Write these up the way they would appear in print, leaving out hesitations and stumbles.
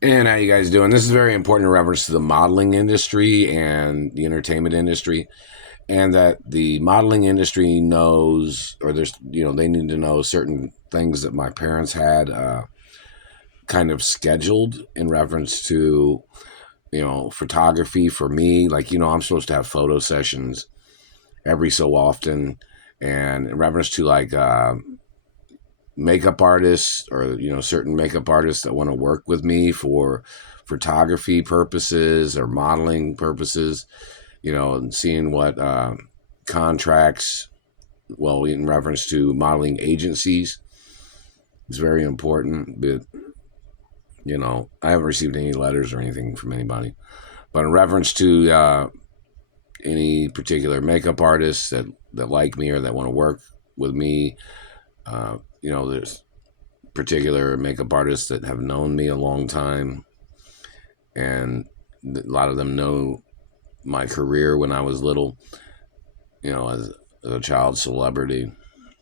And how you guys doing? This is very important in reference to the modeling industry and the entertainment industry, and that the modeling industry knows, or they need to know certain things that my parents had kind of scheduled in reference to, photography for me. Like, I'm supposed to have photo sessions every so often, and in reference to like makeup artists or certain makeup artists that want to work with me for photography purposes or modeling purposes, and seeing what contracts, well, in reference to modeling agencies, is very important. But I haven't received any letters or anything from anybody, but in reference to any particular makeup artists that like me or that want to work with me, there's particular makeup artists that have known me a long time, and a lot of them know my career when I was little, as a child celebrity.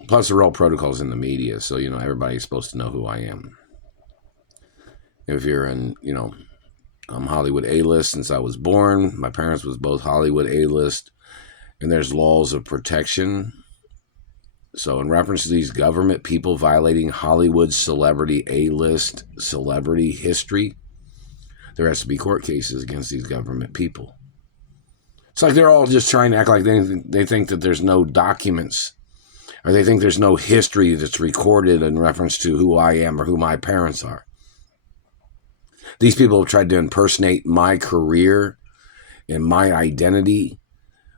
Plus, the real protocols in the media, so everybody's supposed to know who I am. If you're in, I'm Hollywood A-list since I was born. My parents was both Hollywood A-list, and there's laws of protection. So in reference to these government people violating Hollywood celebrity A-list celebrity history, there has to be court cases against these government people. It's like they're all just trying to act like they think that there's no documents, or they think there's no history that's recorded in reference to who I am or who my parents are. These people have tried to impersonate my career and my identity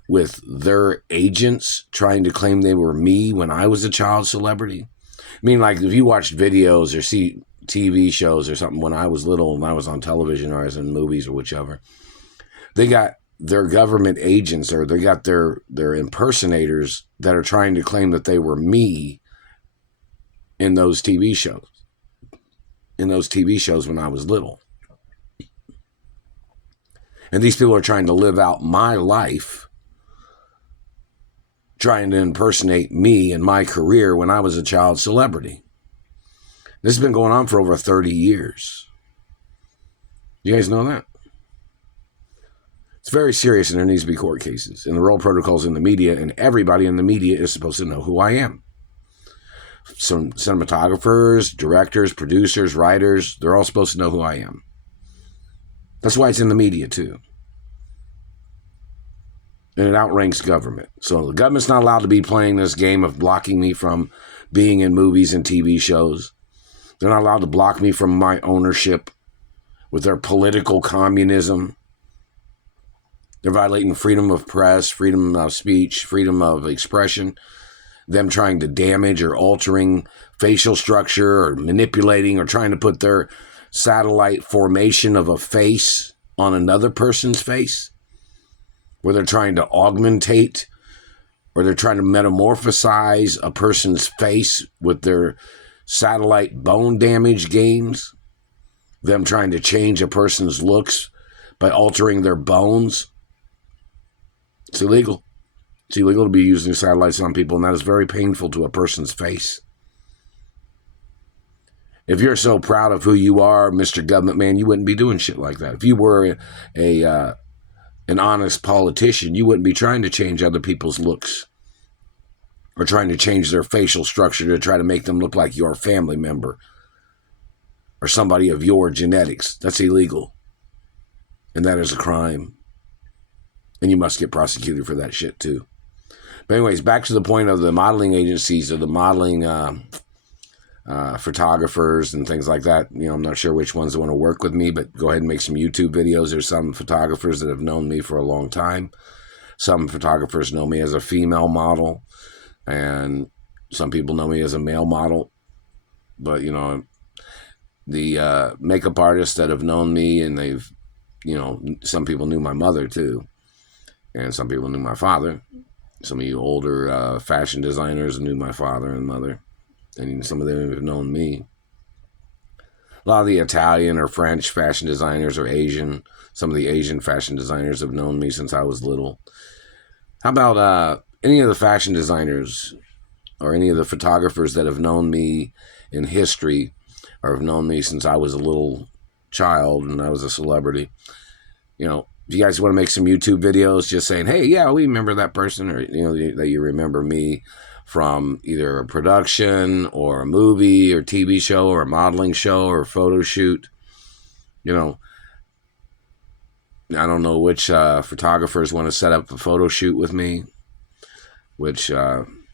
with their agents trying to claim they were me when I was a child celebrity. I mean, like, if you watched videos or see TV shows or something when I was little and I was on television or I was in movies or whichever, they got their government agents, or they got their impersonators that are trying to claim that they were me in those TV shows. In those TV shows when I was little. And these people are trying to live out my life, trying to impersonate me and my career when I was a child celebrity. This has been going on for over 30 years. You guys know that? It's very serious, and there needs to be court cases. And the role protocols in the media, and everybody in the media is supposed to know who I am. Some cinematographers, directors, producers, writers, they're all supposed to know who I am. That's why it's in the media, too. And it outranks government. So the government's not allowed to be playing this game of blocking me from being in movies and TV shows. They're not allowed to block me from my ownership with their political communism. They're violating freedom of press, freedom of speech, freedom of expression. Them trying to damage or altering facial structure or manipulating or trying to put their satellite formation of a face on another person's face, where they're trying to augmentate or they're trying to metamorphosize a person's face with their satellite bone damage games, them trying to change a person's looks by altering their bones. It's illegal. It's illegal to be using satellites on people, and that is very painful to a person's face. If you're so proud of who you are, Mr. Government Man, you wouldn't be doing shit like that. If you were an honest politician, you wouldn't be trying to change other people's looks or trying to change their facial structure to try to make them look like your family member or somebody of your genetics. That's illegal. And that is a crime. And you must get prosecuted for that shit too. But anyways, back to the point of the modeling agencies or the modeling photographers and things like that. I'm not sure which ones want to work with me, but go ahead and make some YouTube videos. There's some photographers that have known me for a long time. Some photographers know me as a female model, and some people know me as a male model. But, the makeup artists that have known me, and they've, some people knew my mother too, and some people knew my father. Some of you older fashion designers knew my father and mother, and some of them have known me. A lot of the Italian or French fashion designers or Asian, some of the Asian fashion designers have known me since I was little. How about any of the fashion designers or any of the photographers that have known me in history or have known me since I was a little child and I was a celebrity, if you guys want to make some YouTube videos just saying, hey, yeah, we remember that person, or, that you remember me from either a production or a movie or TV show or a modeling show or a photo shoot, I don't know which photographers want to set up a photo shoot with me, which, certain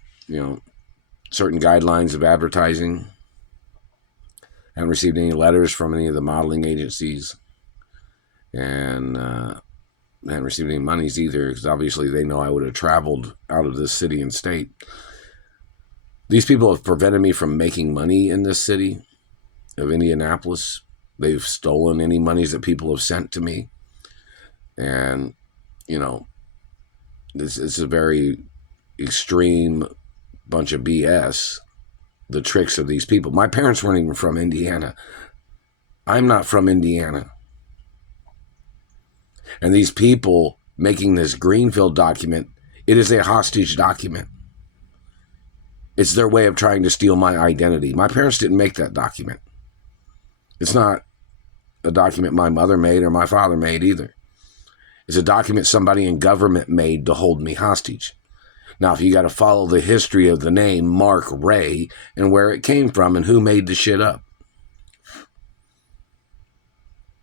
guidelines of advertising. I haven't received any letters from any of the modeling agencies, and I haven't received any monies either, because obviously they know I would have traveled out of this city and state. These people have prevented me from making money in this city of Indianapolis. They've stolen any monies that people have sent to me. And, this is a very extreme bunch of BS, the tricks of these people. My parents weren't even from Indiana. I'm not from Indiana. And these people making this Greenfield document, it is a hostage document. It's their way of trying to steal my identity. My parents didn't make that document. It's not a document my mother made or my father made either. It's a document somebody in government made to hold me hostage. Now, if you got to follow the history of the name Mark Ray and where it came from and who made the shit up.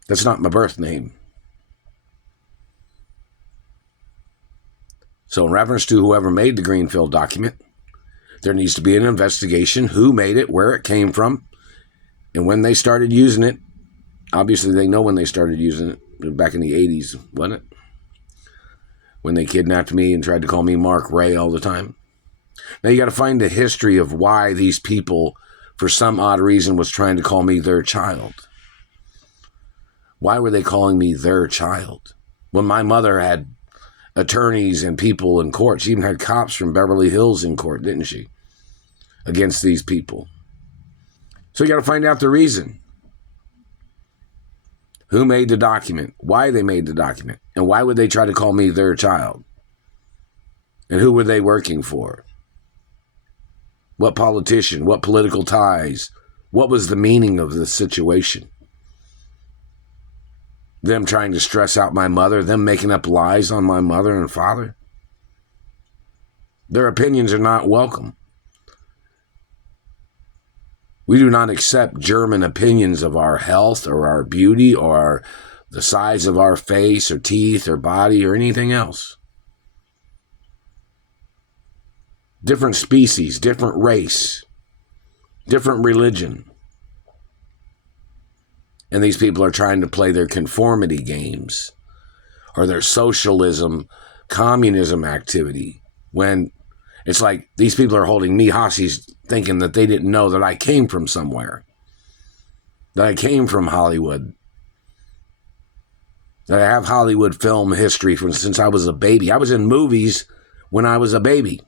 That's not my birth name. So in reference to whoever made the Greenfield document, there needs to be an investigation, who made it, where it came from, and when they started using it. Obviously, they know when they started using it, back in the 80s, wasn't it? When they kidnapped me and tried to call me Mark Ray all the time. Now, you got to find the history of why these people, for some odd reason, was trying to call me their child. Why were they calling me their child? When my mother had attorneys and people in court. She even had cops from Beverly Hills in court, didn't she? Against these people. So you got to find out the reason. Who made the document? Why they made the document? And why would they try to call me their child? And who were they working for? What politician? What political ties? What was the meaning of this situation? Them trying to stress out my mother, them making up lies on my mother and father. Their opinions are not welcome. We do not accept German opinions of our health or our beauty or the size of our face or teeth or body or anything else. Different species, different race, different religion. And these people are trying to play their conformity games or their socialism, communism activity, when it's like these people are holding me hostage thinking that they didn't know that I came from somewhere, that I came from Hollywood, that I have Hollywood film history from since I was a baby. I was in movies when I was a baby.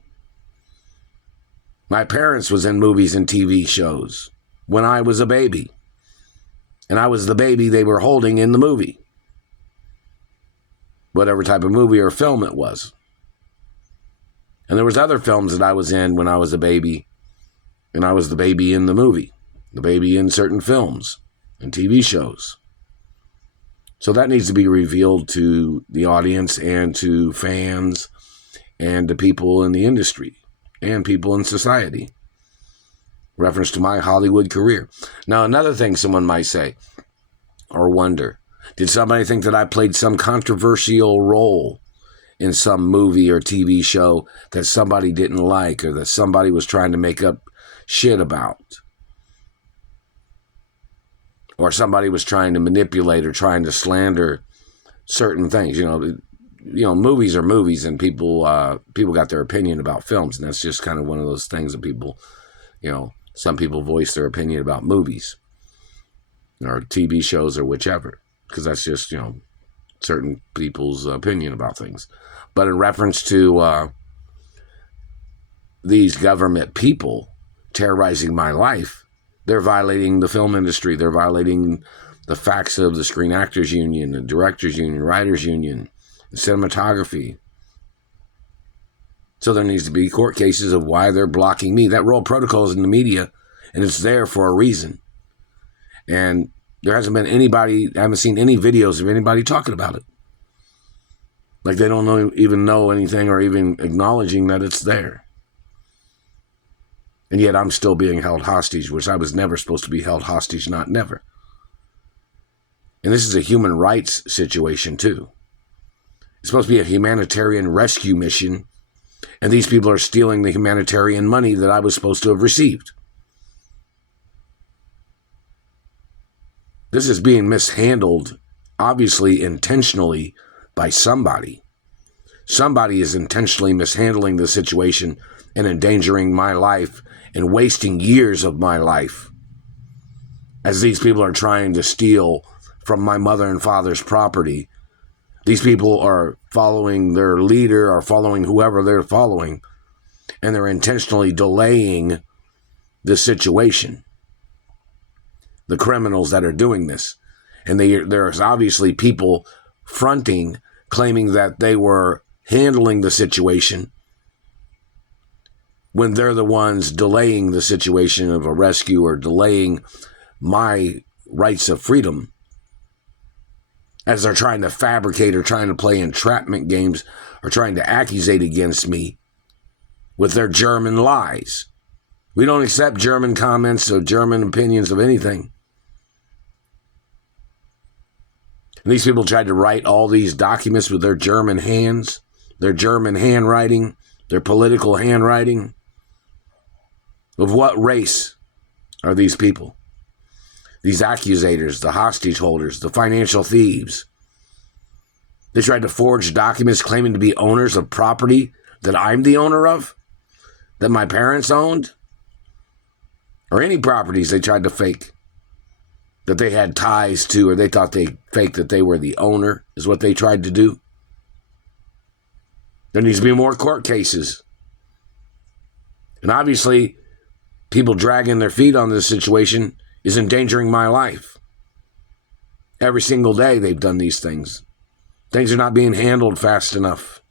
My parents was in movies and TV shows when I was a baby. And I was the baby they were holding in the movie. Whatever type of movie or film it was. And there was other films that I was in when I was a baby. And I was the baby in the movie. The baby in certain films and TV shows. So that needs to be revealed to the audience and to fans and to people in the industry and people in society. Reference to my Hollywood career. Now, another thing someone might say or wonder, did somebody think that I played some controversial role in some movie or TV show that somebody didn't like or that somebody was trying to make up shit about? Or somebody was trying to manipulate or trying to slander certain things? Movies are movies, and people got their opinion about films, and that's just kind of one of those things that people, some people voice their opinion about movies or TV shows or whichever, because that's just, certain people's opinion about things. But in reference to these government people terrorizing my life, they're violating the film industry. They're violating the facts of the Screen Actors Union, the Directors Union, Writers Union, the cinematography. So there needs to be court cases of why they're blocking me. That role protocol is in the media, and it's there for a reason. And There hasn't been anybody, I haven't seen any videos of anybody talking about it. Like they don't even know anything or even acknowledging that it's there. And yet I'm still being held hostage, which I was never supposed to be held hostage, not never. And this is a human rights situation too. It's supposed to be a humanitarian rescue mission, and these people are stealing the humanitarian money that I was supposed to have received. This is being mishandled, obviously intentionally, by somebody. Somebody is intentionally mishandling the situation and endangering my life and wasting years of my life as these people are trying to steal from my mother and father's property. These people are following their leader or following whoever they're following, and they're intentionally delaying the situation. The criminals that are doing this. And there's obviously people fronting, claiming that they were handling the situation when they're the ones delaying the situation of a rescue or delaying my rights of freedom, as they're trying to fabricate or trying to play entrapment games or trying to accusate against me with their German lies. We don't accept German comments or German opinions of anything. And these people tried to write all these documents with their German hands, their German handwriting, their political handwriting. Of what race are these people? These accusators, the hostage holders, the financial thieves. They tried to forge documents claiming to be owners of property that I'm the owner of, that my parents owned, or any properties they tried to fake that they had ties to, or they thought they faked that they were the owner, is what they tried to do. There needs to be more court cases. And obviously, people dragging their feet on this situation is endangering my life. Every single day they've done these things. Things are not being handled fast enough.